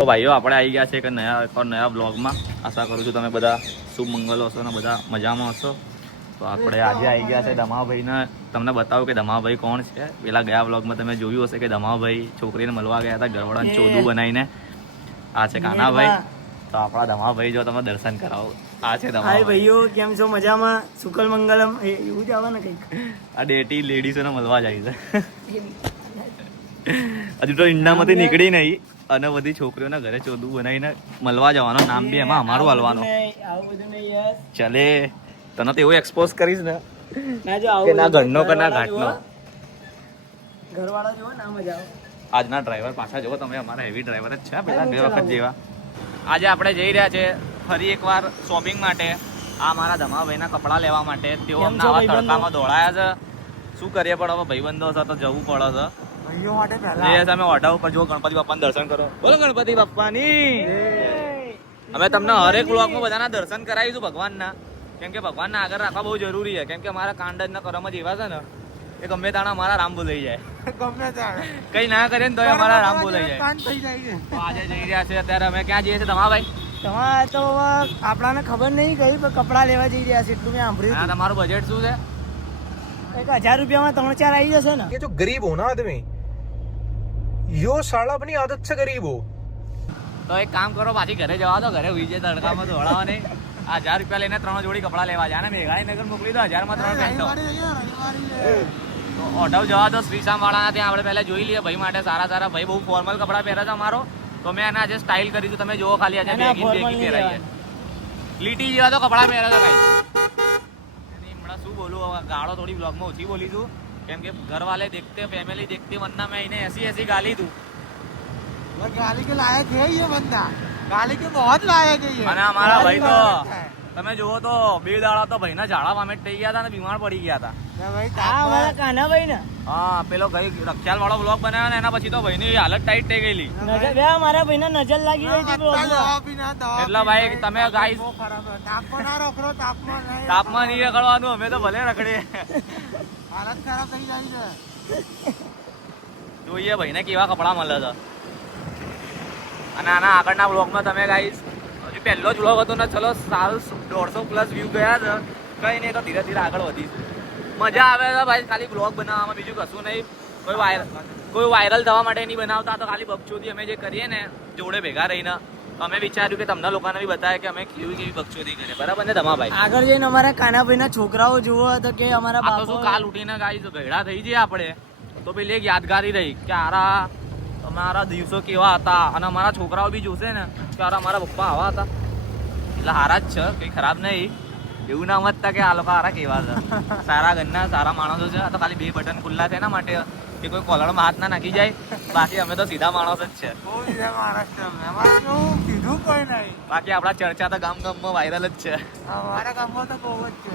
તો ભાઈઓ આપણે આવી ગયા છે એક નયા બ્લોગમાં. આશા કરું છું તમે બધા શુભ મંગલ હશો ને બધા મજામાં હશો. તો આપણે આજે આવી ગયા છે દમાભાઈને. તમને બતાવું કે દમાભાઈ કોણ છે. પેલા ગયા બ્લોગમાં તમે જોયું હશે કે દમાભાઈ છોકરીને મળવા ગયા હતા ગરવડાને ચોદું બનાવીને. આ છે કાનાભાઈ. તો આપણા દમાભાઈ જો તમે દર્શન કરાવો. આ છે દમાભાઈ. ભાઈઓ કેમ છો? મજામાં? શુકલ મંગલમ એવું જ આવે ને કંઈક. આ ડેટી લેડીઝોને મળવા જાય છે. હજુ તો ઈંડામાંથી નીકળી નહીં અને બધી છોકરીઓના ઘરે ચોદું બનાવીને મળવા જવાનું. નામ બી એમાં અમારું હાલવાનું. ચલે તને તો એવું એક્સપોઝ કરીશ ને કે ના ઘરનો કે ના ઘાટનો. ઘરવાળા જોવો ના મજા આવે. આજના ડ્રાઈવર પાછા જુઓ તમે. અમારા હેવી ડ્રાઈવર જ છે પેલા બે વખત જેવા. આજે આપણે જઈ રહ્યા છે ફરી એકવાર શોપિંગ માટે. આ મારા ધમાભાઈના કપડાં લેવા માટે. તેઓ અમને આવા તડકામાં દોડાયા છે. શું કરીએ પણ હવે ભાઈબંધો છે તો જવું પડે છે. ભાઈઓ માટે અમે ઓઢા ઉપર જો ગણપતિ બાપાના દર્શન કરો. બોલો ગણપતિ બાપાની. અમે તમને હરેક બ્લોગમાં બધાના દર્શન કરાવીશું ભગવાનના. કેમ કે ભગવાનને આગળ રાખવા બહુ જરૂરી છે. કેમ કે અમારા કાંડના કરમ જ એવા છે ને એ ગમે તાણા અમારા રામ બોલાઈ જાય. ગમે તાણે કઈ ના કરે ને તો અમારા રામ બોલાઈ જાય. તો આજે જઈ રહ્યા છે અત્યારે અમે ક્યાં જઈએ છીએ ધમાભાઈ? તમારે તો આપણાને ખબર નહીં કઈ પણ કપડાં લેવા જઈ રહ્યા છે એટલું મેં સાંભળ્યું. તમારું બજેટ શું છે? એક 1000 રૂપિયામાં 3-4 આવી જશે ને. ये जो गरीब हो ना आदमी, यो साला अपनी आदत से गरीब हो. તો એક કામ કરો પાછી ઘરે જવા દો. ઘરે ઉઈ જાય તડકામાં દોડાવા નહીં. આ 1000 રૂપિયા લઈને 3 જોડી કપડા લેવા જાય ને મેઘાણી નગર મોકલી દો. 1000 માં 3 પેન્ટો. તો ઓઢવ જવા દો શ્રીશામ વાળાના ત્યાં. આપણે પહેલા જોઈ લઈએ ભાઈ માટે સારા સારા. ભાઈ બહુ ફોર્મલ કપડા પહેરે છે અમારો. તો મેં એને આજે સ્ટાઇલ કરી. તમે જુઓ ખાલી આજે બેગી પહેરાઈએ. લીટી જેવા તો કપડા પહેરે છે ભાઈ. હમણાં શું બોલું હવે ગાળો થોડી બ્લોગમાં ઓછી બોલીશું. કેમ કે ઘર વાલે દેખતે ફેમિલી દેખતી વરના મેં એને ऐसी ગાલી દઉં. गाली के लायक है ये बंदा. गाली के बहुत लायक है ये. અને અમારા ભાઈ તો તમે જુઓ તો 2 દાડા તો ભાઈના ઝાડા વામેટ થઈ ગયા હતા અને બીમાર પડી ગયા હતા. અમારા કાનાભાઈ ને. હા પેલો ગઈ રક્ષાલ વાળો બ્લોગ બનાવ્યો ને એના પછી તો ભાઈની હાલત ટાઈટ થઈ ગયેલી. મારા ભાઈને નજર લાગી રહી હતી. એટલે ભાઈ તમે ગાઈસ તાપમાન નહીં રખડવાનું. અમે તો ભલે રખડીએ. હાલત ખરાબ થઈ જાય છે. જોઈએ ભાઈને કેવા કપડા મળે છે. અને આના આગળના બ્લોગમાં તમે ગાઈસ હજુ પહેલો જ બ્લોગ હતો ને ચલો 150+ વ્યૂ ગયા છે. કઈ નહીં તો ધીરે ધીરે આગળ વધીશું. મજા આવે છે ભાઈ ખાલી બ્લોગ બનાવવામાં. બીજું કશું નહીં. કોઈ વાયરલ થવા માટે નહીં બનાવતા. તો ખાલી બકચોદી અમે જે કરીએ ને જોડે ભેગા રહીને અમે વિચાર્યું કે તમને લોકોને બી બતાવે કે અમે કેવી બકચોદી કરીએ. બરાબર ને ધમાભાઈ? આગળ જઈને અમારા કાનાભાઈના છોકરાઓ જુઓ તો કે અમારા બાપુ શું કાલ ઉઠીને ગાઈસ ભેગા થઈ જઈએ આપણે તો પેલી એક યાદગારી રહી કે અમારા દિવસો કેવા હતા. અને અમારા છોકરાઓ બી જોશે ને કે અમારા પપ્પા આવા હતા. એટલે હારા જ છે, કંઈ ખરાબ નહીં. એવું ના સમજતા કે આ લોકો હારા કેવા છે. સારા ઘરના સારા માણસો છે. આ તો ખાલી 2 બટન ખુલ્લા છે એના માટે કે કોઈ કોલરમાં હાથ ના નાખી જાય. બાકી અમે તો સીધા માણસ જ છે. બાકી આપણા ચર્ચા તો ગામમાં વાયરલ જ છે. અમારા ગામમાં તો બહુ જ છે.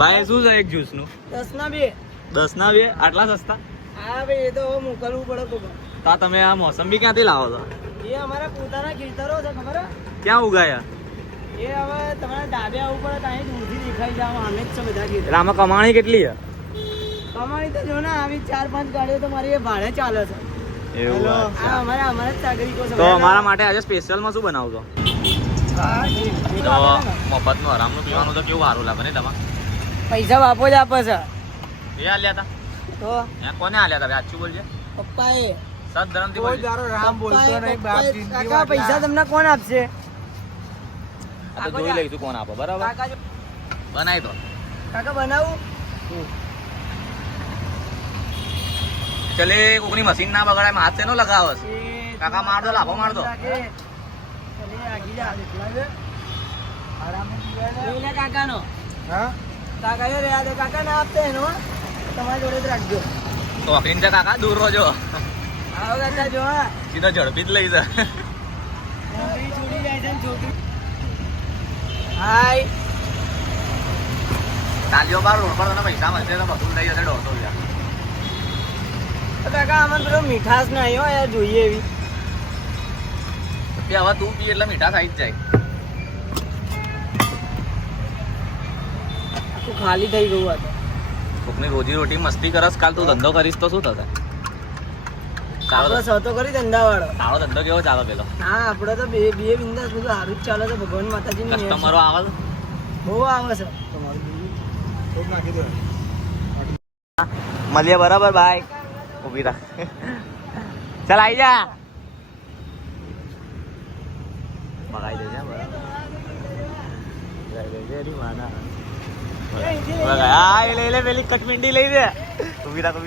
ભાઈ શું છે એક જ્યુસ નું? 10 ના 2. 10 ના 2 આટલા સસ્તા? હા ભાઈ એ તો મોકલવું પડે કોક. તો તમે આ મોસંબી ક્યાંથી લાવો છો? એ અમારા પોતાના ખેતરો છે ખબર હે? ક્યાં ઉગાયા? એ હવે તમારે ડાબે આવવું પડે તો અહીં દૂરથી દેખાઈ જાવ. આમે જ છે બધા ખેતર. એટલે આમાં કમાણી કેટલી છે? કમાણી તો જો ને આવી 4-5 ગાડીઓ તો મારી એ ભાડે ચાલે છે. એવું આ અમારા જ નાગરિકો છે. તો અમારા માટે આજે સ્પેશિયલમાં શું બનાવજો? તો મફતનું આરામનું પીવાનું તો કેવું સારું લાગે ને તમારે? પૈસા બાપો જ આપે છે. એ આલ્યા હતા તો કોને આલ્યા હતા? સાચું બોલજે. પપ્પાએ. સત ધર્મથી બોલજે. રામ બોલતો નહીં બાપ. કાકા પૈસા તમને કોણ આપશે? આ તો જોઈ લઈશું કોણ આપે. બરાબર બનાવી દો. કાકા બનાવું. ચલે કોકની મશીન ના બગાડાય. હાથ શેનો લગાવસ? કાકા માર દો, લાભો માર દો. કાકાનો કાકા રે કાકા ના આપતે એનો તમારી જોડે જ રાખજો. શોખીન છે કાકા, દૂર રોજો. આવો કાકા જો સીધો ઝડપી જ લઈ જા. છોડી જાય છે છોકરી. હાય તાલીઓ બાર રોડ પર તને પૈસા મળશે તો બધું લઈ જશે 150 રૂપિયા. કાકા આમાં પેલો મીઠાશ ના આવ્યો યાર જોઈએ એવી. હવે તું પી એટલે મીઠાશ આવી જ જાય. આખું ખાલી થઈ ગયું હતું. કોકની રોજી રોટી મસ્તી કરસ કાલ તું ધંધો કરીશ તો શું થશે? આપણો સૌતો કરી ધંધાવાળો. તારો ધંધો કેવો ચાલે પેલો? હા આપણો તો બે બિંદાસ બધું સારું જ ચાલે છે. ભગવાન માતાજી ની કસ્ટમરો આવે છે? બહુ આવે છે. મળીએ બરાબર ભાઈ. ઉભી રાખ. ચાલ આઈ જા. મગાઈ દેજે બરાબર. મગાઈ દેજે માના. હા લે પેલી કટમિંડી લઈ દે. ઉભી રાખ.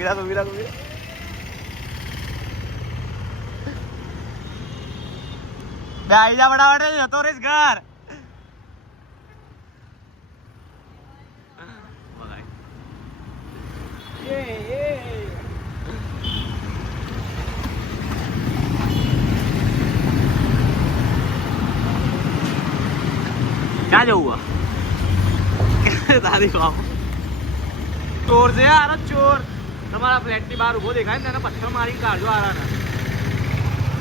બે આઈ જા બડાવડે જતો રહીશ ઘર. ક્યાં જવું તારી બાપ ચોર છે યાર ચોર. તમારા ફ્લેટ ની બહાર ઉભો દેખાય ને તેને પથ્થર મારીને કાઢજો આરાને.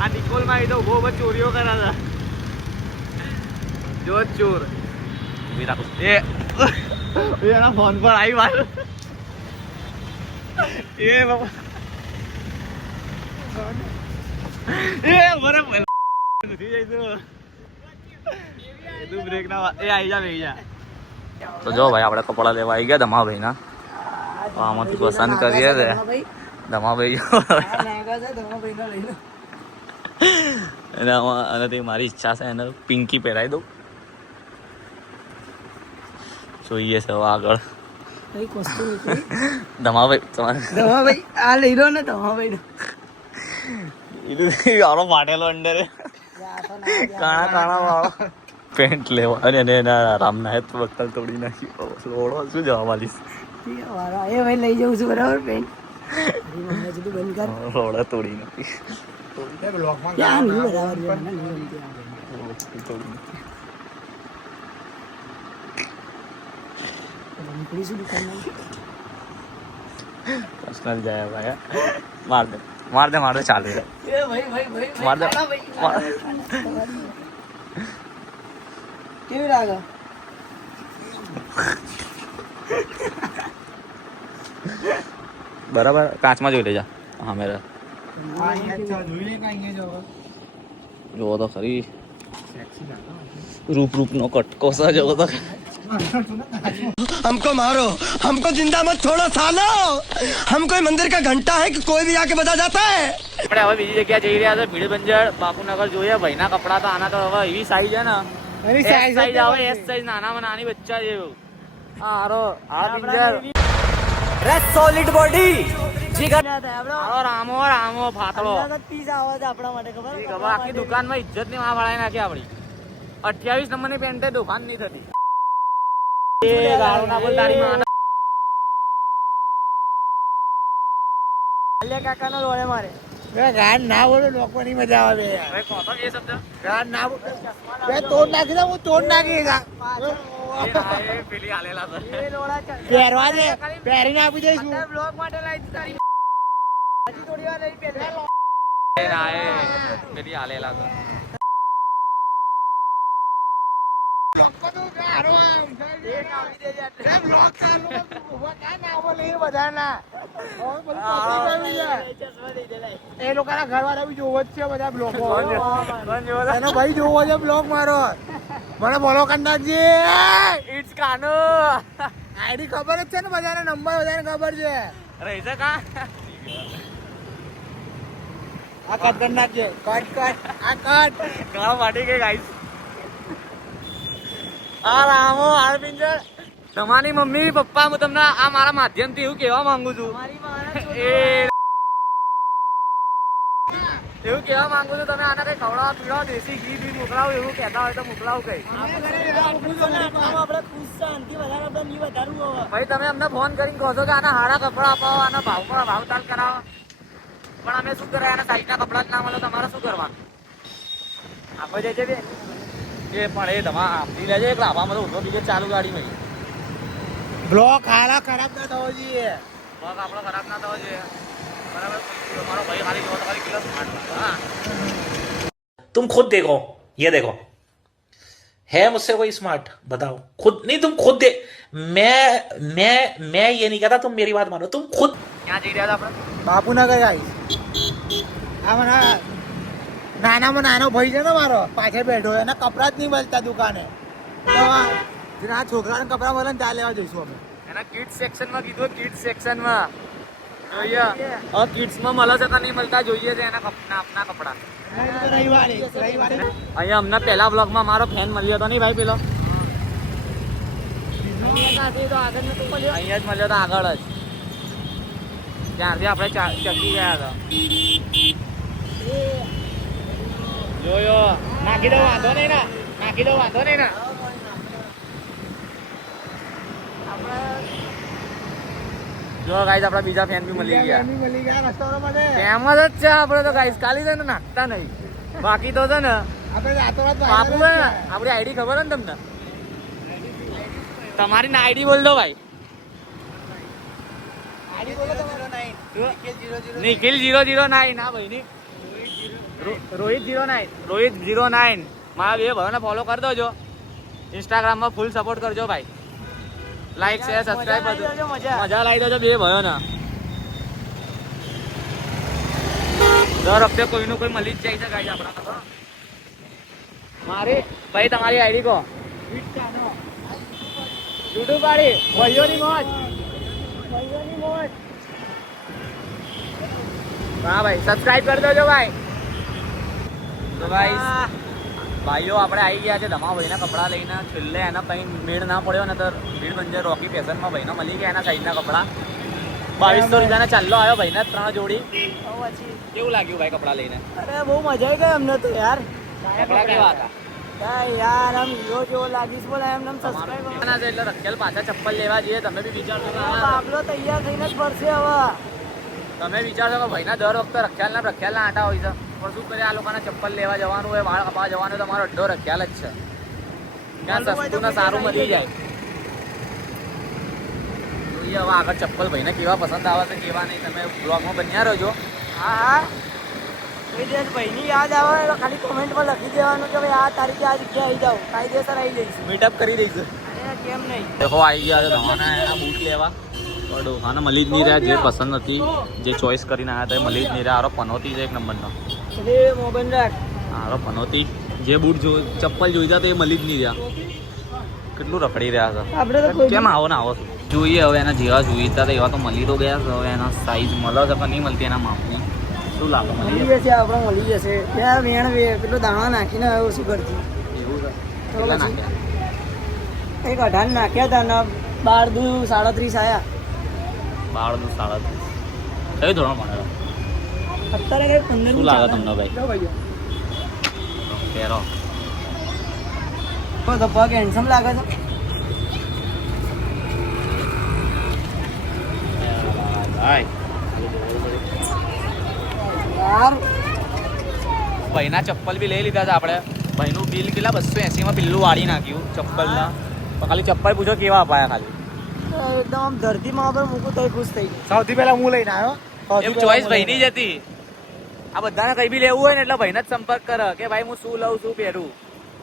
આ નિકોલ માં આવી તો ઉભો ચોરીઓ કરે છે. જો ચોર એના ફોન પર આવી વાત એ બાપા એ બરાબર નથી જઈશું. બ્રેક ના એ આવી જા. તો જો ભાઈ આપણે કપડા લેવા આવી ગયા ધમાભાઈ ના. આમાંથી પસંદ કરીએ છે ધમાભાઈ. અને તે મારી ઈચ્છા છે એને પિંકી પહેરાવી દઉં. જોઈએ છે આગળ. ધમાભાઈ ધમાભાઈ આ લઈ લો ને. ધમાભાઈ આરો ફાટેલો અંડર કાણા વાળો પેન્ટ લેવા અને એના રામના હેત બક્કલ તોડી નાખી. લોડો શું જવા વાલીશ. એ ભાઈ લઈ જવું છું બરાબર પેન્ટ. બંધ કર. રોડા તોડી નાખી. પર્સનલ જાય ભાઈ. માર દે ચાલે. માર દે. કેવી લાગે? બરાબર કાચમાં જોઈ લેજા. હા મેરા જોવો તો ખરી રૂપ નો કટકો સા જોવો તો. हमको मारो, हमको जिंदा मत छोड़ो सालो. हम कोई मंदिर का घंटा है कि कोई भी आके बता जाता है. આપણે હવે બીજી જગ્યા જઈ રહ્યા છે. ભીડ બંજર બાપુનગર જોઈએ. ભાઈના કપડા તો આના તો હવે એવી સાઈઝ છે ને. સાઈઝ આવે એસ સાઈઝ નાનામાં નાની બચ્ચા જેવું. હારો આ બંજર સોલિડ બોડી રામો ફાતળો. પીસ આવે છે આપણા માટે ખબર. આખી દુકાનમાં ઇજ્જત ની માં વળાઈ નાખી આપડી. 28 નંબરની પેન્ટે દુકાન નહીં થતી. કાકા નો લોડે મારે. ગાડ ના બોલો લોકો ની મજા આવે. ગાડ ના બોલો તોડ નાખી દઉં. હું તોડ નાખી પહેરવા દે. પહેરીને આપી દઈશું. બ્લોગ માટે લાવી તારી થોડી વાર રહી પહેલા પેલી હાલેલા એ લોકો ના ઘર વાળા બી જોવો જ છે બધા બ્લોક. એનો ભાઈ જોવો છે બ્લોક મારો. મને બોલો કંડાજી. It's Kano. આઈડી ખબર જ છે ને બધાને. નંબર બધાને ખબર છે. રહી છે કા આ કટ કરી નાખજે. કટ આ કટ ગામ વાટી ગઈ ગાઈસ. આ રામો હાર પિંજર. તમારી મમ્મી પપ્પા હું તમને આ મારા માધ્યમથી એવું કહેવા માંગુ છું. એવું કહેવા માંગુ છું તમે આને કઈ ખવડાવો પીવડાવો દેશી ઘી બી મોકલાવો એવું કહેતા હોય તો મોકલાવો કઈ. ભાઈ તમે અમને ફોન કરીને કહો છો કે આના હારા કપડા અપાવો આના ભાવતાલ કરાવો. પણ અમે શું કરે આના સાઈઝના કપડા જ ના મળે તમારે શું કરવાનું? આપો જજે બે એ પણ એ તમારે આપી લેજે. એક લાભામાં તો ઉભો બીજે ચાલુ ગાડીમાં. બ્લોક હારા ખરાબ ના થવો જોઈએ. બ્લોક આપણો ખરાબ ના થવો જોઈએ. બરાબર. તમારો ભાઈ ખાલી જોવો તો ખાલી કિલો સ્માર્ટ. હા तुम खुद देखो, ये देखो, है मुझसे कोई स्मार्ट? बताओ खुद. नहीं तुम खुद दे. मैं ये नहीं कहता, तुम मेरी बात मानो. तुम खुद ક્યાં જઈ રહ્યા હતા આપણે? બાપુનગર આવી. આ મને નાનામાં નાનો ભાઈ છે ને મારો પાછળ બેઠો એના કપડાં જ નહીં મળતા દુકાને તો આ છોકરાના કપડાં મળે ને ત્યાં લેવા જઈશું અમે એના કિડ્સ સેક્શનમાં કીધું કિડ્સ સેક્શનમાં જોઈએ હવે કિડ્સમાં મળે છે કે નહીં મળતા જોઈએ છે એના આપના કપડાં રવિવારે અહીંયા અમને પહેલા બ્લોગમાં મારો ફેન મળ્યો હતો નહીં ભાઈ પેલો અહીંયા જ મળ્યો હતો આગળ જ ત્યાંથી આપણે ચકી ગયા હતા જોયો નાખી દો વાંધો નહીં ને નાખી દો વાંધો નહીં ને જો ગાઈસ આપડા બીજા ફેન બી મળી ગયા મળી ગયા રસ્તામાં મળે ફેમસ જ છે આપણે તો ગાઈસ ખાલી છે ને નાખતા નહીં બાકી તો છે ને આપણે રાતોરાત બાપુ ને આપડી આઈડી ખબર ને તમને તમારી ના આઈડી બોલ દો ભાઈ નિખિલ 009 ના ભાઈ ની રોહિત 09 રોહિત 09 મારા બે ભાઈઓને ફોલો કરી દોજો ઇન્સ્ટાગ્રામમાં ફૂલ સપોર્ટ કરજો ભાઈ લાઈક શેર સબસ્ક્રાઇબ બધું મજા લાવી દેજો બે ભાઈઓને દર વખતે કોઈનું કોઈ મળી જ જાય છે ગાઈસ આપણા તો મારી ભાઈ તમારી આઈડી કહો યુટ્યુબ વાળી ભાઈઓની મોજ હા ભાઈ સબસ્ક્રાઇબ કરી દેજો ભાઈ તો ભાઈ ભાઈઓ આપણે આવી ગયા છે ધમા ભાઈના કપડાં લઈને છેલ્લે એના કંઈ મેળ ના પડ્યો ને તો ભીડ બંજર રોકી ફેશનમાં ભાઈનો મળી ગયા એના સાઈડના કપડાં 2200 રૂપિયાના ચાલ્લો આવ્યો ભાઈને 3 જોડી કેવું લાગ્યું ભાઈ કપડાં લઈને અરે બહુ મજા આવી ગઈ અમને તો યાર કપડાં કેવા હતા યાર આમ હીરો જેવો લાગીશ બોલે એમ સબસ્ક્રાઇબ એટલે રખેલ પાછા ચપ્પલ લેવા જઈએ તમે બી વિચારશો કે બાબલો તૈયાર થઈને જ ફરશે હવે તમે વિચારશો કે ભાઈના દર વખતે રખ્યાલના આટા હોય છે પણ શું કરે આ લોકોને ચપ્પલ લેવા જવાનું હોય વાળ કપાવા જવાનું હોય તો અમારો અડ્ડો રખ્યાલ જ છે ત્યાં સસ્તું ને સારું મળી જાય જોઈએ હવે આગળ ચપ્પલ ભાઈને કેવા પસંદ આવે છે કેવા નહીં તમે બ્લોગમાં બન્યા રહેજો હા કોઈ દિવસ ભાઈની યાદ આવે તો ખાલી કોમેન્ટમાં લખી દેવાનું કે ભાઈ આ તારીખે આ જગ્યાએ આવી જાઓ કાયદેસર આવી જઈશું મીટઅપ કરી દઈશું અરે કેમ નહીં દેખો આવી ગયા છે તમારા એના બૂટ લેવા ડોહાને મળી જ નહીં રહ્યા જે પસંદ હતી જે ચોઈસ કરીને આવ્યા હતા એ મળી જ નહીં રહ્યા આરો પનોતી છે એક નંબરનો અરે મોબાઈલ રાખ આરો પનોતી જે બૂટ ચપ્પલ જોઈતા તો એ મળી જ નહીં રહ્યા કેટલું રખડી રહ્યા છે આપણે તો કોઈ કેમ આવો ને આવો છું જોઈએ હવે એના જેવા જોઈતા હતા એવા તો મળી તો ગયા છે હવે એના સાઈઝ મળે છે પણ નહીં મળતી એના માપની શું લાગે મળી મળી જશે આપણે મળી જશે ત્યાં વેણ પેલો દાણા નાખીને આવ્યો શું કરતી એવું છે કેટલા નાખ્યા એક 18 નાખ્યા હતા ને 12 દુ 37 આયા 12 37 કઈ ધોરણ ભણેલો અત્યારે કઈ 15 શું લાગે તમને ભાઈ પહેરો તો પગ હેન્ડસમ લાગે છે ભાઈ યાર ભાઈના ચપ્પલ બી લઈ લીધા છે આપણે ભાઈનું બિલ કેટલા 280 માં બિલ્લું વાળી નાખ્યું ચપ્પલના પણ ખાલી ચપ્પલ પૂછો કેવા અપાયા ખાલી એકદમ આમ ધરતીમાં પર મૂકું તો ખુશ થઈ ગઈ સૌથી પહેલા હું લઈને આવ્યો એમ ચોઈસ ભાઈની જ હતી આ બધાને કઈ બી લેવું હોય ને એટલે ભાઈને જ સંપર્ક કરે કે ભાઈ હું શું લઉં શું પહેરું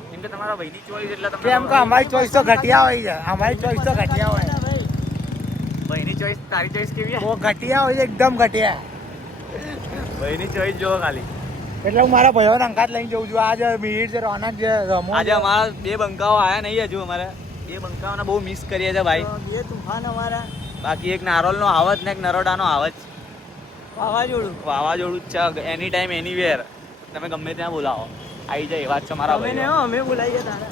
કેમ કે તમારા ભાઈની ચોઈસ એટલે તમને કેમ કે અમારી ચોઈસ તો ઘટિયા હોય છે અમારી ચોઈસ તો ઘટિયા હોય ભાઈની ચોઈસ તારી ચોઈસ કેવી બહુ ઘટિયા હોય છે એકદમ ઘટિયા ભાઈની ચોઈસ જો ખાલી એટલે હું મારા ભાઈઓને અંગાત લઈને જઉં છું આજે મીર છે રોનક છે રમો આજે અમારા બે બંકાઓ આયા નહીં હજુ અમારે બે બંકાઓને બહુ મિસ કરીએ છે ભાઈ બે તુફાન અમારા બાકી એક નારોલનો આવત ને એક નરોડાનો આવત વાવાઝોડું જ છે એની ટાઈમ એનીવેર તમે ગમે ત્યાં બોલાવો આવી જાય એવા જ છે મારા ભાઈ અમે બોલાવીએ તારા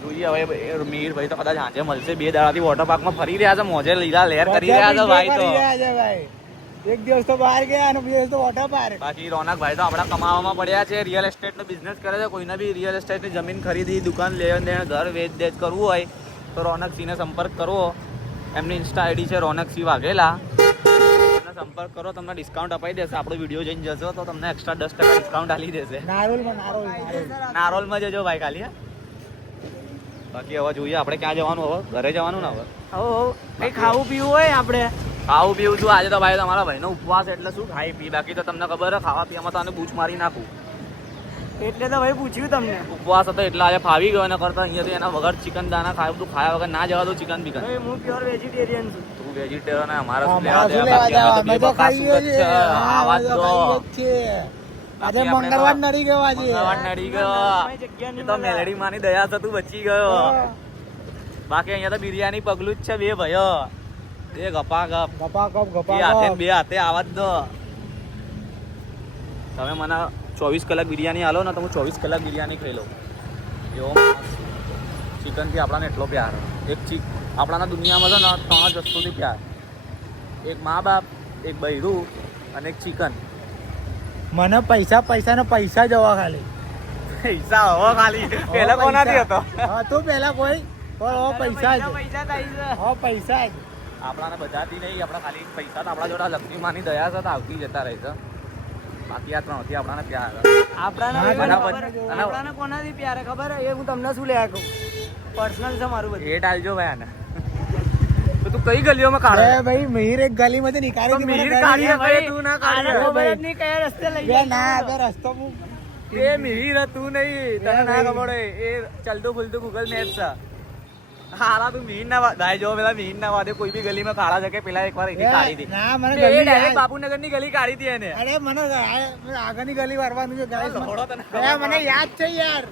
જોઈએ હવે મીર ભાઈ તો કદાચ હાજે મળશે 2 દાડાથી વોટર પાર્કમાં ફરી રહ્યા છે મોજે લીલા લહેર કરી રહ્યા છે ભાઈ તો એક દિવસ તો બહાર ગયા અને બીજો દિવસ તો વોટર પાર્ક બાકી રોનક ભાઈ તો આપણા કમાવામાં પડ્યા છે રિયલ એસ્ટેટનો બિઝનેસ કરે છે કોઈને બી રિયલ એસ્ટેટની જમીન ખરીદી દુકાન લેણ દેણ ઘર વેચ દેચ કરવું હોય તો રોનકસિંહને સંપર્ક કરવો એમની ઇન્સ્ટા આઈડી છે રોનકસિંહ વાઘેલા એમને સંપર્ક કરો તમને ડિસ્કાઉન્ટ અપાઈ દેશે આપણો વિડીયો જોઈને જશો તો તમને એક્સ્ટ્રા 10% ડિસ્કાઉન્ટ આપી દેશે નારોલમાં જજો ભાઈ ખાલી હા બાકી હવે જોઈએ આપણે ક્યાં જવાનું હવે ઘરે જવાનું ને હવે કઈ ખાવું પીવું હોય આપણે ખાવું પીવું છું આજે તો ભાઈ તમારા ભાઈનો ઉપવાસ એટલે શું ખાઈ પી બાકી તો તમને ખબર છે ખાવા પીવામાં તો આને બૂચ મારી નાખું એટલે તો ભાઈ પૂછ્યું તમને ઉપવાસ હતો એટલે આજે ફાવી ગયો એના કરતા અહીંયા એના વગર ચિકન દાના ખાય બધું ખાયા વગર ના જવા દો ચિકન બિકન હું પ્યોર વેજીટેરિયન છું તું વેજીટેરિયન અમારે શું અમારા શું લેવા લેવા દેવા? દેવા? અમે તો ખાઈએ બકાસું જ છીએ. છે. હા, આ વાત અમે તો તો ખાઈએ જ છીએ. આજે બાકી આપણે મંગળવાર તો- નડી ગયો આજે. મંગળવાર નડી ગયો. કોઈ જગ્યા નહીં એ તો મળે. મેલડી માની દયા છે તું બચી ગયો. હા. બાકી અહીંયા તો બિરયાની પગલું જ છે બે ભાઈઓ. બે ગપા ગપ. ગપા કપ, બે ગપા હાથે ને કપ. બે હાથે આવા જ દો. તમે મને 24 કલાક બિરયાની આલો ને તો હું 24 કલાક બિરયાની ખાઈ લઉં એવો ચિકન થી આપણાને એટલો પ્યાર. એક આપણાના દુનિયામાં છે ને 3 જ વસ્તુથી પ્યાર. એક મા બાપ, એક બૈરું અને એક ચિકન. મને પૈસા ને પૈસા જવા ખાલી. પૈસા હો ખાલી પેલા કોનાથી હતો? હતું પેલા કોઈ પણ હવે પૈસા જ. પૈસા થાય છે. હવે પૈસા જ. આપણાને બધાથી નહીં, આપણા ખાલી પૈસા તો આપણા જોડે લક્ષ્મી માની દયા છે તો આવતી જતા રહે છે. બાકી આ 3થી આપણાને પ્યાર. આપણાને ના, ખબર- ના, ખબર- ના. આપણાને કોનાથી પ્યાર હે ખબર હે? એ હું તમને શું લેવા કહું, પર્સનલ છે મારું બધું. એ ડાલજો ભાઈ આને. તો તું કઈ ગલીઓમાં કાઢે? અરે ભાઈ મિહિર એક ગલીમાંથી નીકાળી તો હતી, મને મિહિર ગલી કાઢીએ ના ભાઈ, તું ના આને કાઢીએ. ખબર જ નહીં કયા રસ્તે લઈ બે જાય. ના બે રસ્તો હું એ મિહિર તું નહીં, તને ના ખબર હોય. એ ચાલતું ફૂલતું ગૂગલ મેપ છે. હાલા તું મિહિર ના ભાઈ જો પેલા મિહિર ના વાદે કોઈ બી ગલીમાં કાઢા છે કે પેલા એકવાર અહીંથી કાઢી હતી. ના મને એ ગલી ડાયરેક્ટ યાદ. બાપુનગર ની ગલી કાઢી હતી એને. અરે મને આગળની ગલી વારવાનું છે guys. લફડો તને અરે મને યાદ છે યાર.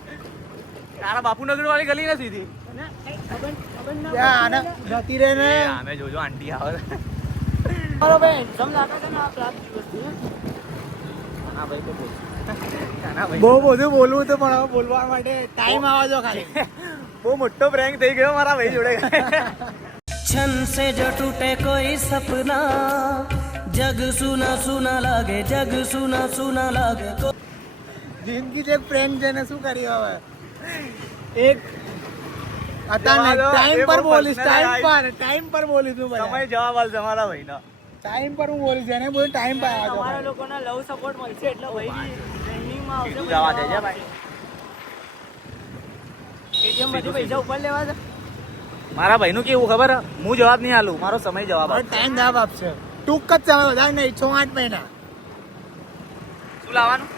તારા બાપુનગર વાળી ગલી નથી હતી. અને ખબર ના ત્યાં આને જતી રહે ને. એ આમે જોજો આંટી આવે. મારો ભાઈ handsome લાગે છે ને આ black દિવસથી. ના ભાઈ તો બોલ. ના ભાઈ બહુ બધું બોલવું હતું પણ હવે બોલવા માટે ટાઈમ આવે જો ખાલી. બહુ મોટો પ્રેન્ક થઈ ગયો મારા ભાઈ જોડે. छन से जो टूटे कोई सपना जग सुना सुना लागे जग सुना सुना लागे જિંદગી જે પ્રેમ છે ને શું કર્યું હવે એક જવા દો, ટાઈમ એ પર બહુ બોલીશ personal ટાઈમ પર બોલીશ હું સમય બધા જવાબ આલશે મારા ભાઈનો. ટાઈમ પર હું બોલીશ એને બોલું ટાઈમ પર આવજો અમારા લોકોના લવ સપોર્ટ મળશે એટલે ભાઈ બી ટ્રેનિંગમાં આવશે. કીધું જવા દેજે ભાઈ. ATM માંથી પૈસા ઉપર લેવા છે. મારા ભાઈનું કેવું ખબર હે? હું જવાબ નહીં આલું, મારો સમય જવાબ હવે આપે. ટાઈમ જવાબ આપશે ટૂંક જ સમય વધારે નહીં 6-8 મહિના શું લાવવાનું?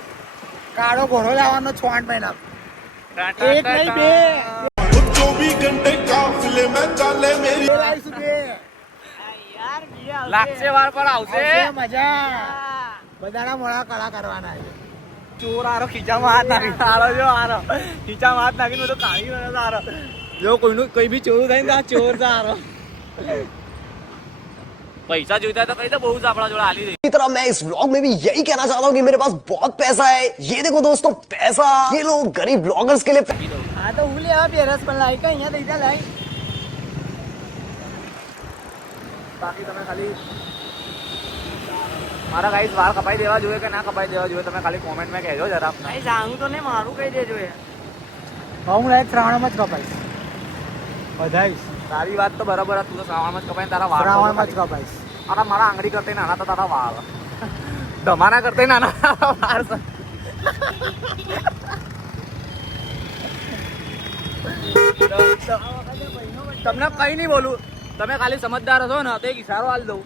કાળો ઘોડો લાવવાનો 6-8 મહિના એક નહીં બે 24 घंटे काफिले में चाले मेरी બે લાવીશું બે યાર બીજે આવશે. લાગશે વાર પર આવશે. આવશે મજા હા. બધાના મોડા કળા કરવાના છે ચોર આરો ખીચામાં હાથ નાખી આરો જો આરો ખીચામાં હાથ નાખીને બધું કાઢી રહ્યો આરો. જો કોઈનું કોઈ બી ચોરું થાય ને તો આ ચોર છે આરો. પૈસા જોઈતા હોય તો કઈ તો બહુ જ આપણા જોડે હાલી દે. इसी तरह मैं इस व्लॉग में भी यही कहना चाहता हूँ कि मेरे पास बहुत पैसा है ये देखो दोस्तों पैसा ये लोग गरीब ब्लॉगर्स के लिए હા તો હું લેવા પેરસ પણ લાવી કે અહીંયા દઈ દે લાવી. બાકી તમે ખાલી મારા ગાઈસ વાળ કપાઈ દેવા જોઈએ કે ના કપાઈ દેવા જોઈએ તમે ખાલી કોમેન્ટમાં કહેજો જરા. ભાઈ જાણું તો નહીં, મારું કહી દેજો યાર. હું લાયક શ્રાવણમાં જ કપાઈશ બધાઈશ તારી વાત તો બરાબર હતી. તું તો શ્રાવણમાં જ કપાઈને તારા વાળ શ્રાવણમાં જ કપાઈશ અરે મારા આંગળી કરતા નાના તો તારા વાળ ધમાના કરતા નાના તારા વાળ છે. તમને કઈ નહીં બોલું, તમે ખાલી સમજદાર હશો ને તો એક ઈશારો આલ દઉં.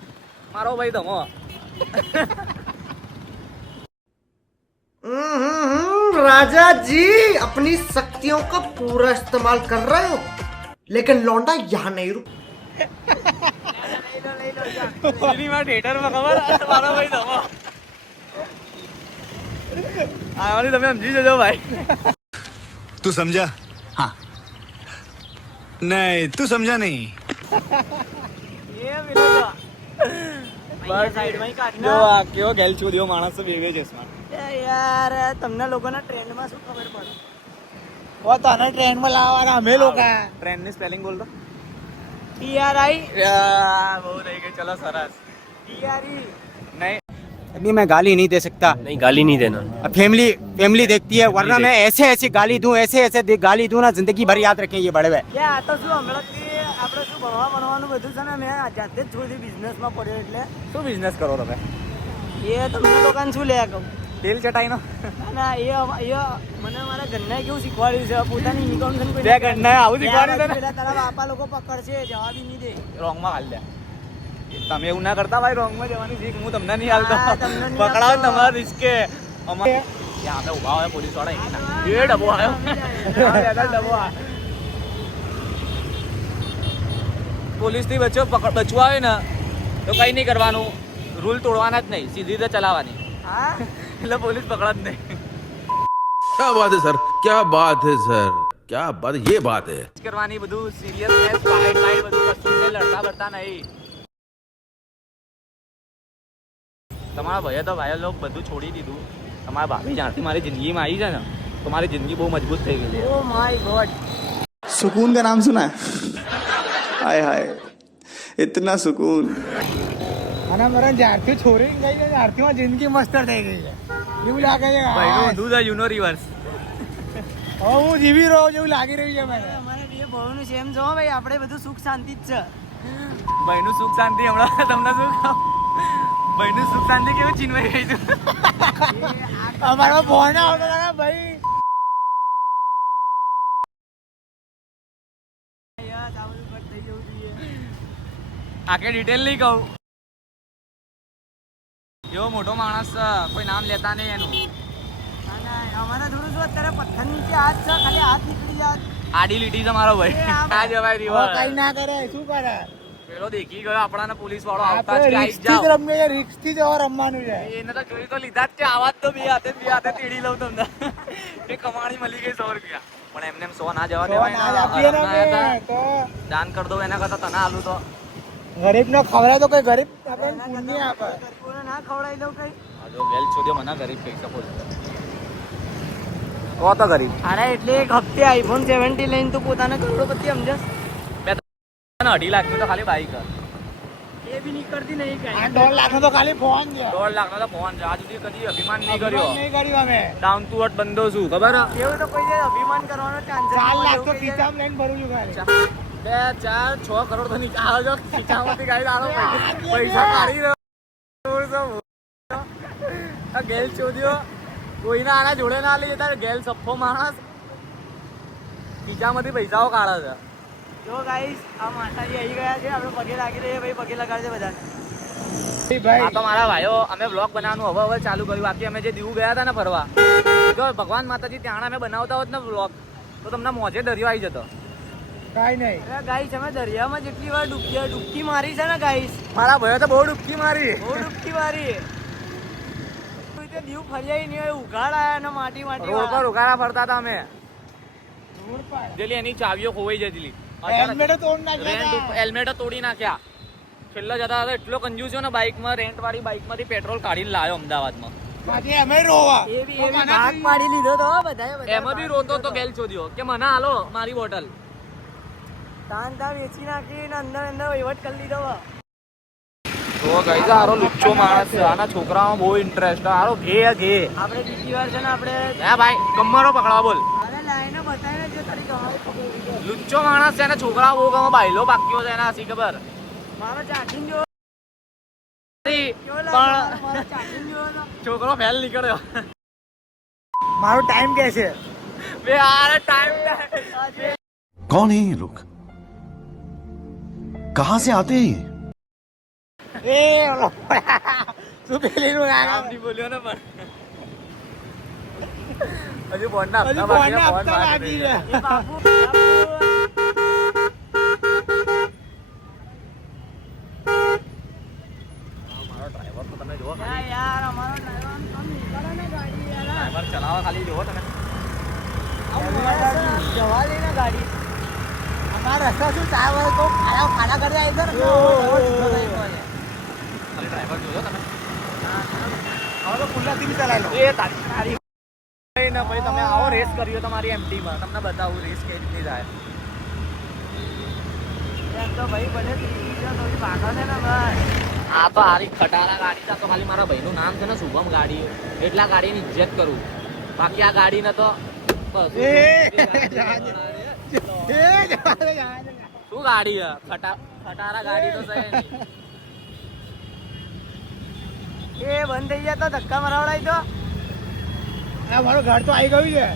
મારો ભાઈ ધમો राजा जी अपनी शक्तियों का पूरा इस्तेमाल कर रहे हो लेकिन लौंडा यहाँ नहीं रुक સિનેમા થિયેટરમાં ખબર મારો ભાઈ ધમો આવાની તમે સમજી જજો ભાઈ. तू समझा हाँ नहीं तू समझा नहीं એ પેલો જો. અહીંયા સાઈડમાં ય કાઢ જો ના. આ કેવો ગેલ ચોરીઓ માણસ તો બેવે છે સ્માર્ટ. એ યાર તમને લોકોના ટ્રેન્ડમાં શું ખબર પડે? ઓ તને ટ્રેનમાં લાવવાના અમે લોકો ટ્રેન્ડની સ્પેલિંગ બોલ તો. TRI બહુ થઈ ગઈ, ચલો સરસ. TRE. નહીં अभी मैं गाली नहीं दे सकता। नहीं गाली नहीं देना। अब फैमिली देखती है, वरना मैं ऐसे ऐसे गाली दूं गाली दूं ना, जिंदगी भर याद रखें ये बड़े हुए। કે આ તો શું હમણાંથી આપણે શું ભણવાનું બધું છે ને મેં જાતે જ છોડી બિઝનેસમાં પડ્યો એટલે શું બિઝનેસ કરો તમે? એ તમને લોકોને શું લેવા કહું. તેલ ચટાઈનો ના એ મને મારા ઘરના કેવું શીખવાડ્યું છે પોતાની ઇન્કમ છે ને કોઈ બે ઘરના આવું શીખવાડ્યું તને? પેલા તારા બાપા લોકો પકડશે જવાબ ઈ નહીં દે. રોંગમાં હાલ દે. તમે એવું ના કરતા ભાઈ, રોંગમાં જવાની શીખ હું તમને નહીં હાલતો. હા, તમને નહીં પકડાવ આપતો. તમારા રિસ્કે. અમારે ત્યાં આપણે ઉભા હોય પોલીસ વાળા એ ડબ્બો આવ્યો. ડબ્બો આવ્યો. પોલીસથી બચવા હોય ને તો કંઈ નહીં કરવાનું, રૂલ તોડવાના જ નહીં, સીધી રીતે ચલાવવાની. હા એટલે પોલીસ પકડ જ નહીં. क्या बात है सर, क्या बात है सर, क्या बात, ये बात है. કરવાની બધું સિરિયસનેસ, ફાઇટ બધું કશું નહીં, લડતા બડતા નહીં. તમારા ભાઈએ તો ભાઈઓ લોક બધું છોડી દીધું. તમારા ભાભી જ્યારથી મારી જિંદગીમાં આવી છે ને તો મારી જિંદગી બહુ મજબૂત થઈ ગઈ છે. Oh my God. सुकून का नाम सुना है? हाय हाय इतना सुकून. અને મારા જ્યારથી છોરી ગઈ છે ત્યારથી મારી જિંદગી મસ્ત થઈ ગઈ છે એવું લાગે છે. ભાઈનું ઊંધું છે, યુનો રિવર્સ. હવે હું જીવી રહ્યો છું એવું લાગી રહ્યું છે મને. અમારે બે બહુનું સેમ જો ભાઈ, આપણે બધું સુખ શાંતિ જ છે. ભાઈનું સુખ શાંતિ હમણાં તમને શું કહું, ભાઈનું સુખ શાંતિ કેવું ચીનવાઈ ગઈ છે. અમારો ફોન આવતો હતા ભાઈ. યાર આ બધું કટ થઈ જવું જોઈએ. આખે ડિટેલ નહીં કહું. એવો મોટો માણસ છે, કોઈ નામ લેતા નહીં એનું. અમારા થોડું શું અત્યારે પથ્થર નીચે હાથ છે, ખાલી હાથ નીકળી જાય. આડી લીટી છે મારો ભાઈ. આ જવાય હવે રિવર્સ. કઈ ના કરે શું કરે. પેલો દેખી ગયો આપણાને પોલીસ વાળો આવતા આપણે જ કે આઈ રિસ્ક થી જ જાઓ. રમીએ, રિસ્ક થી જ હવે રમવાનું છે. એને તો જોઈ તો લીધા જ છે, આવાજ તો બે હાથે તેડી લઉં તમને. એ કમાણી મળી ગઈ 100 રૂપિયા. પણ એમને એમ 100 ના જવા દેવાય ના જ ને. આપીએ ને આરામ ના અમે હતા. તો દાન કરી દઉં એના કરતા તને આલું તો. ગરીબ નો ખવડાય તો કઈ ગરીબ આપણને પુણ્ય આપે. ગરીબોને ના ખવડાવી દઉં કઈ. આ જો વેલ છોડ્યો મને ગરીબ કહી શકો છો. તો ગરીબ. અરે એટલે એક હપ્તે આઈફોન 70 લઈને તું પોતાને કરોડપતિ સમજસ. 2.5 લાખ ની તો ખાલી બાઈક એ બી નીકળતી નહીં કઈ. 1.5 લાખ નો તો ખાલી ફોન છે. 1.5 લાખ નો તો ફોન છે. આજ સુધી કદી અભિમાન નહીં કર્યો. નહીં કર્યું અમે. ડાઉન ટુ અર્થ બંધો છું, ખબર હે? એવું તો કોઈ દિવસ અભિમાન કરવાનો ચાન્સ 4 લાખ તો ખીચામાં લઈને ભરું છું ખાલી. 2, 4, 6 કરોડ તો નીકળ્યો જો ખીચામાંથી કાઢી લાવો પૈસા કાઢી રહ્યો. આ ગેલ ચોદ્યો કોઈના આના જોડે ના લઈ જતા. ગેલ સફ્ફો માણસ ખીચામાંથી પૈસાઓ કાઢે છે. જો ગાઈસ આ માતાજી આવી ગયા છે, આપણે પગે લાગી રહીએ ભાઈ, પગે લગાડજે બધાને. ભાઈ આ તો મારા ભાઈઓ અમે બ્લોગ બનાવવાનું હવે ચાલુ કર્યું. બાકી અમે જે દીવ ગયા હતા ને ફરવા, જો ભગવાન માતાજી ત્યાં અમે બનાવતા હોત ને બ્લોગ તો તમને મોજે દરિયો આવી જતો. કઈ નહીં. અરે ગાઈસ અમે દરિયામાં જેટલી વાર ડૂબકી મારી છે ને ગાઈસ, મારા ભાઈઓ તો બહુ ડૂબકી મારી. બહુ ડૂબકી મારી. કોઈ દીવ ફર્યા નહીં હોય, ઉઘાડ આયા ને માટી માટી રોડ પર ઉઘાડા ફરતા હતા અમે. રોડ પર જેલી એની ચાવીઓ ખોવાઈ જતી. હેલ્મેટ તોડ નાખ્યા. હેલ્મેટો તોડી નાખ્યા. છેલ્લા જતા હતા એટલો કંજૂસ્યો ને બાઇકમાં, રેન્ટ વાળી બાઇકમાંથી પેટ્રોલ કાઢીને લાવ્યો અમદાવાદમાં. પછી અમે રોવા. એ બી ભાગ પાડી લીધો તો બધાએ. એમાં બી રોતો તો ગેલ ચોદ્યો કે મને હાલો મારી બોટલ. તાન તા વેચી નાખી ને અંદર અંદર વહીવટ કરી લીધો. તો ગઈ સારો લુચ્ચો માણસ છે. આના છોકરાઓમાં બહુ ઇન્ટરેસ્ટ. હારો ઘે આપણે બીજી વાર છે ને આપણે હે ભાઈ કમરો પકડાવો બોલ. અરે લાઈને બતાવીને જે તારી કમાઈ પકડી ગયો. લુચ્ચો માણસ છે ને છોકરાઓ બહુ ગમે. બાયલો બાકીઓ છે એના હસી ખબર. મારો ચાખીને જો કેવો પણ લાગે મારો ચાખીને જો તો. છોકરો ફેલ નીકળ્યો. મારો ટાઈમ કે છે. બે આરે ટાઈમ कौन है ये लोग, कहाँ से आते हैं ये? એ ઓલો શું પેલી નું નામ નહીં બોલ્યો ને પણ હજુ ફોન ના હજુ હપ્તા ફોન બાકી છે, ફોન આપતા બાકી બાકી છે. છે. એ બાપુ મારો ડ્રાઈવર તો તમે જુઓ ખાલી. યાર અમારો ડ્રાઈવર આમ કમ નીકળે ને ગાડી યાર. ડ્રાઈવર ચલાવવા ખાલી જુઓ તમે. જવા દે ને ગાડી. અમારા રસ્તા શું 4 વર્ષ તો ખાના કરી આવી છે ને ખાલી ડ્રાઈવર જોજો તમે. હવે તો ખુલ્લાથી બી ચલાવી લો. એ તારી ને પછી તમે આવો રેસ કર્યો તમારી એમટીમાં. તમને બતાવું રેસ કઈ રીતની થાય. એમ તો ભાઈ ભલે ત્રીજી તો ભાગો છે ને ભાઈ. આ તો આરી ખટારા ગાડી છે. આ તો ખાલી મારા ભાઈનું નામ છે ને શુભમ ગાડી, એટલા ગાડીની ઇજ્જત કરું. બાકી આ ગાડીને તો બસ. એ જવા દે. એ જવા દે, જવા દે. શું ગાડી છે? ખટારા ગાડી તો છે નહીં. એ બંધ થઈ ગયા તો ધક્કા મરાવડાવી દો. આ મારું ઘર તો આવી ગયું છે.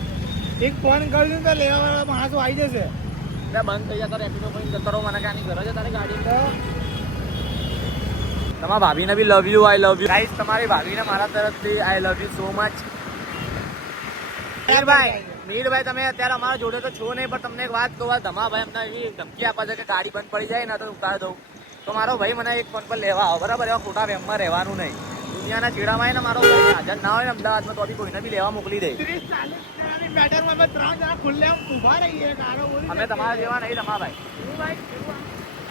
એક ફોન કર્યું તો લેવા વાળા માણસો આવી જશે. એટલે બંધ થઈ જતો રેપિડો કરીને જતો રહો. મને ક્યાંની ગરજ છે તારી ગાડી? તમારા ભાભીને બી love you, I love you. Guys તમારી ભાભીને મારા તરફથી આઈ લવ યુ સો મચ. ભાઈ મીરભાઈ તમે અત્યારે અમારા જોડે તો છો નહીં, પણ તમને એક વાત કહું, ધમાભાઈ અમને એવી ધમકી આપે છે કે ગાડી બંધ પડી જાય ને તો ઉતારી દઉં. તો મારો ભાઈ મને એક ફોન પર લેવા આવો, બરાબર? એવા ખોટા વેમમાં રહેવાનું નહીં. દુનિયાના છેડામાં ને મારો ભાઈ હાજર ના હોય ને અમદાવાદમાં, તો બી કોઈને બી લેવા મોકલી દે. અમે તમારા જેવા નહીં ધમાભાઈ.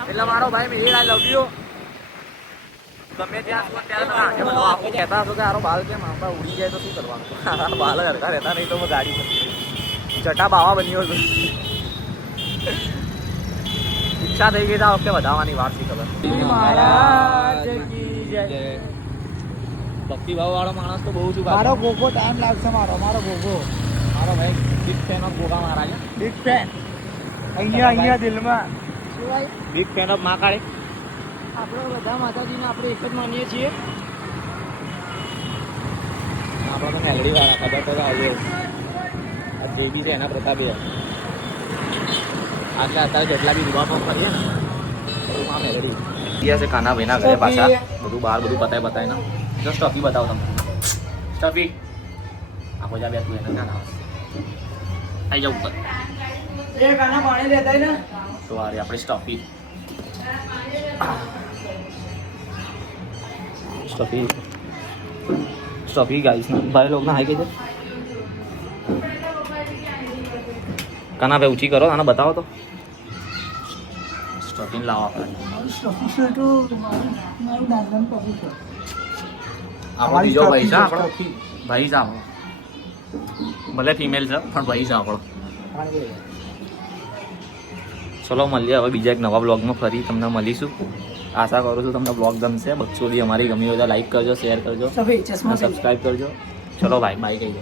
એટલે મારો ભાઈ મેરી આઈ લવ યુ. ગમે ત્યાં શું ત્યારે તમે આજે બધું આપો કહેતા હશો કે આરો બાલ કેમ આપણા ઉડી જાય તો શું કરવાનું? બાલ હરતા રહેતા નહીં તો હું ગાડી પર ચટા બાવા બન્યો છું. ઈચ્છા થઈ ગઈ આ વખતે વધારવાની વાર થી ખબર. ભક્તિભાવ વાળો માણસ તો બહુ છું. મારો ગોગો ટાઈમ લાગશે. મારો ગોગો, મારો ભાઈ big fan of Goga Maharaj. Big fan. અહીંયા દિલમાં. Big fan of Mahakali. આપણે બધા માતાજીને આપણે એક જ માનીએ છીએ. આપણે તો મેલડી વાળા ખબર તો આવજો. આ જે બી છે એના પ્રતાપે આટલે અત્યારે જેટલા બી રૂબા પંપ કરીએ ને બધું માં મેલડી ગયા છે. કાનાભાઈના ઘરે પાછા બધું બહાર બધું બતાય ને. જો સ્ટફી બતાવો તમને. સ્ટફી આખો જા બે તું એને ના આવી જાવ ઉપર. એ કાના પાણી લેતા ને તો આ આપણે સ્ટફી ગાઈસ ભાઈ લોગ ના હાઈ કઈ છે. કાના ભાઈ ઊંચી કરો આને બતાવો તો. સ્ટફિંગ લાવો આપણે. આપણો બીજો ભાઈ છે આપણો ભાઈ છે આપણો. ભલે ફિમેલ છે પણ ભાઈ છે આપણો. ચલો મળીએ હવે બીજા એક નવા બ્લોગમાં ફરી તમને મળીશું. આશા કરું છું તમને બ્લોગ ગમશે. બક્ષોદી અમારી ગમી હોય તો લાઈક કરજો, શેર કરજો, સબસ્ક્રાઈબ કરજો. ચલો ભાઈ બાય કહી દો.